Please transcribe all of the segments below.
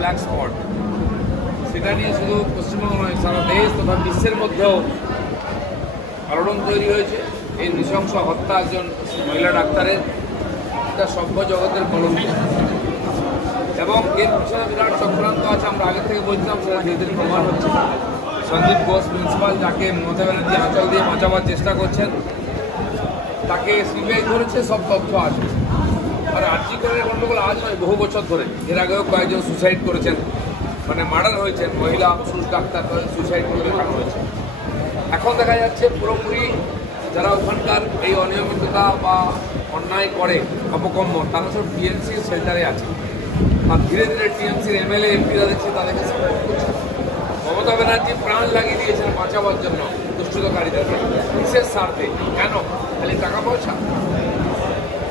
Black spot, সেটা নিয়ে শুধু পশ্চিমবঙ্গ নয় সারা দেশ তথা বিশ্বের মধ্যেও আলোড়ন তৈরি হয়েছে। এই নৃশংস হত্যা একজন মহিলা ডাক্তারের, এটা সভ্য জগতের কলঙ্ক এবং এর পিছনে বিরাট চক্রান্ত আছে। আমরা আগে থেকে বলছিলাম, সেটা ধীরে ধীরে প্রমাণ হচ্ছে। সন্দীপ ঘোষ প্রিন্সিপাল, যাকে মমতা ব্যানার্জি আঁচল দিয়ে বাঁচাবার চেষ্টা করছেন, তাকে সিবিআই ধরেছে, সব তথ্য আছে। আর আর্জি করে গণ্ডগোল আজ নয়, বহু বছর ধরে। এর আগেও কয়েকজন সুসাইড করেছেন, মানে মার্ডার হয়েছেন, মহিলা পুরুষ ডাক্তার সুসাইড করে দেখানো হয়েছে। এখন দেখা যাচ্ছে পুরোপুরি যারা ওখানকার এই অনিয়মিততা বা অন্যায় করে অপকর্ম, তারা সব টিএমসির শেল্টারে আছে। আর ধীরে ধীরে টিএমসির এমএলএ এমপিরা দেখছে তাদেরকে সাপোর্ট করছে। মমতা ব্যানার্জি প্রাণ লাগিয়ে দিয়েছেন বাঁচাবার জন্য দুষ্কৃতকারীদেরকে, বিশেষ স্বার্থে। কেন? খালি টাকা পয়সা?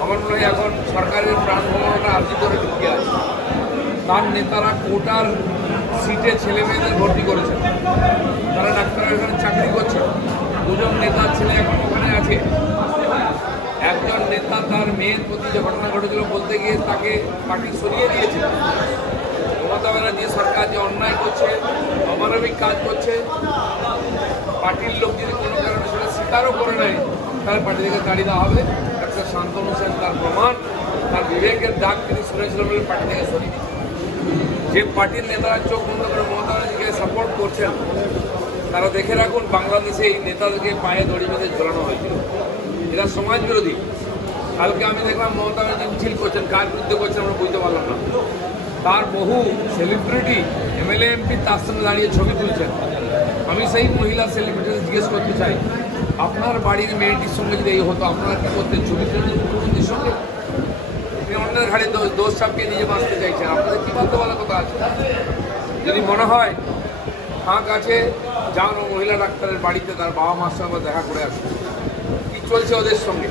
আমার মনে হয় এখন সরকারের প্রাণ ভ্রমণটা আর্জি করে ঢুকে আছে। তার নেতারা কোটার সিটে ছেলে মেয়েদের ভর্তি করেছেন, তারা ডাক্তারের এখানে চাকরি করছে। দুজন নেতার ছেলে এখন ওখানে আছে। একজন নেতা তার মেয়ের প্রতি যে ঘটনা ঘটেছিল বলতে গিয়ে তাকে পার্টি সরিয়ে দিয়েছে। মমতা ব্যানার্জি সরকার যে অন্যায় করছে, অমানবিক কাজ করছে, পার্টির লোক যদি কোনো কারণে সেটা স্বীকারও করে নেয়, তাহলে পার্টি থেকে তাড়িয়ে দেওয়া হবে। ডাক্তার শান্তনু সেন তার প্রমাণ, তার বিবেকের ডাক তিনি শুনেছিলেন বলে পার্টি থেকে সরিয়ে দিয়েছেন। যে পার্টির নেতারা চোখ বন্ধ করে মমতা ব্যানার্জিকে সাপোর্ট করছেন, তারা দেখে রাখুন, বাংলাদেশে এই নেতাদেরকে পায়ে দড়ি বেঁধে ঝোলানো হয়েছিল। এরা সমাজ বিরোধী। কালকে আমি দেখলাম মমতা ব্যানার্জি মিছিল করছেন, কার বিরুদ্ধে করছেন আমরা বুঝতে পারলাম না। তার বহু সেলিব্রিটি এমএলএ এমপি তার সঙ্গে দাঁড়িয়ে ছবি তুলছেন। আমি সেই মহিলা সেলিব্রিটিদের জিজ্ঞেস করতে চাই, আপনার বাড়ির মেয়েটির সঙ্গে যদি এই হতো, আপনারা কী করতেন? ছবি তুলতেন মুখ্যমন্ত্রীর সঙ্গে? তিনি অন্যের ঘাড়ে দোষ চাপিয়ে নিজে বাঁচতে চাইছেন। আপনাদের কী বাধ্যবাধকতা আছে? যদি মনে হয় ফাঁক আছে, যান ও মহিলা ডাক্তারের বাড়িতে তার বাবা মার সঙ্গে দেখা করে আসুন, কী চলছে ওদের সঙ্গে।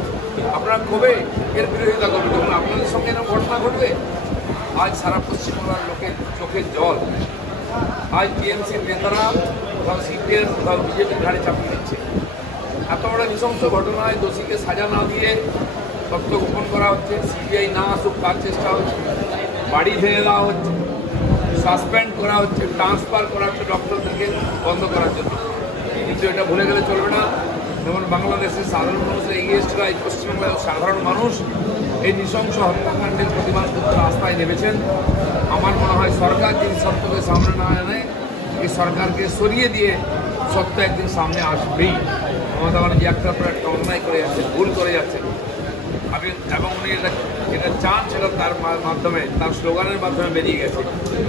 আপনারা কবে এর বিরোধিতা করবেন? যখন আপনাদের সঙ্গে এরকম ঘটনা ঘটবে। আজ সারা পশ্চিমবাংলার লোকের চোখের জল। আজ টিএমসির নেতারা কোথাও সিপিএম কোথাও বিজেপির ঘাড়ে চাপিয়ে দিচ্ছে। এত বড় নৃশংস ঘটনায় দোষীকে সাজা না দিয়ে তথ্য গোপন করা হচ্ছে, সিবিআই না আসুক তার চেষ্টা হচ্ছে, বাড়ি ভেঙে দেওয়া হচ্ছে, সাসপেন্ড করা হচ্ছে, ট্রান্সফার করা হচ্ছে ডক্টরদেরকে বন্ধ করার জন্য। কিন্তু এটা ভুলে গেলে চলবে না। যেমন বাংলাদেশের সাধারণ মানুষের এগেইনস্টরা, এই পশ্চিমবাংলার সাধারণ মানুষ এই নৃশংস হত্যাকাণ্ডের প্রতিবাদ করতে রাস্তায় নেমেছেন। আমার মনে হয় সরকার যদি সত্যকে সামনে না আনে, এই সরকারকে সরিয়ে দিয়ে সত্য একদিন সামনে আসবেই। মমতা ব্যানার্জি একটার পর একটা অন্যায় করে যাচ্ছেন, ভুল করে যাচ্ছেন। এবং উনি এটা চান, সেটা তার মাধ্যমে, তার স্লোগানের মাধ্যমে বেরিয়ে গেছে,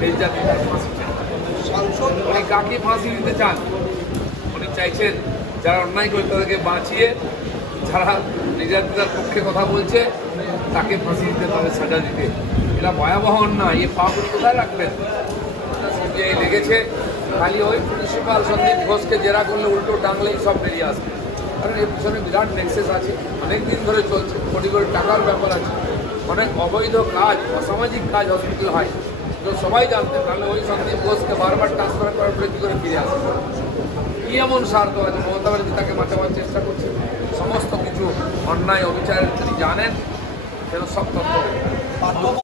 নির্যাতিত ফাঁসি চান। উনি কাকে ফাঁসি দিতে চান? উনি চাইছেন যারা অন্যায় করে তাদেরকে বাঁচিয়ে, যারা নির্যাতিতার পক্ষে কথা বলছে তাকে ফাঁসি দিতে, তাদের সাজা দিতে। এটা ভয়াবহ অন্যায়। এই পাপগুলো কোথায় রাখবেন? সিবিআই লেগেছে, খালি ওই প্রিন্সিপাল সন্দীপ ঘোষকে জেরা করলে উল্টো টাংলেই সব বেরিয়ে আসবে। কারণ এর পিছনে বিরাট নেক্সেস আছে, অনেক দিন ধরে চলছে, কোটি কোটি টাকার ব্যাপার আছে, অনেক অবৈধ কাজ, অসামাজিক কাজ হসপিটাল হয়, তো সবাই জানতেন। তাহলে ওই সন্দীপ ঘোষকে বারবার ট্রান্সফার করার পরে কী করে ফিরে আসবে? কী এমন স্বার্থ আছে? মমতা ব্যানার্জি তাকে বাঁচাবার চেষ্টা করছেন। সমস্ত কিছু অন্যায় অবিচারের তিনি জানেন, সেটা সব তথ্য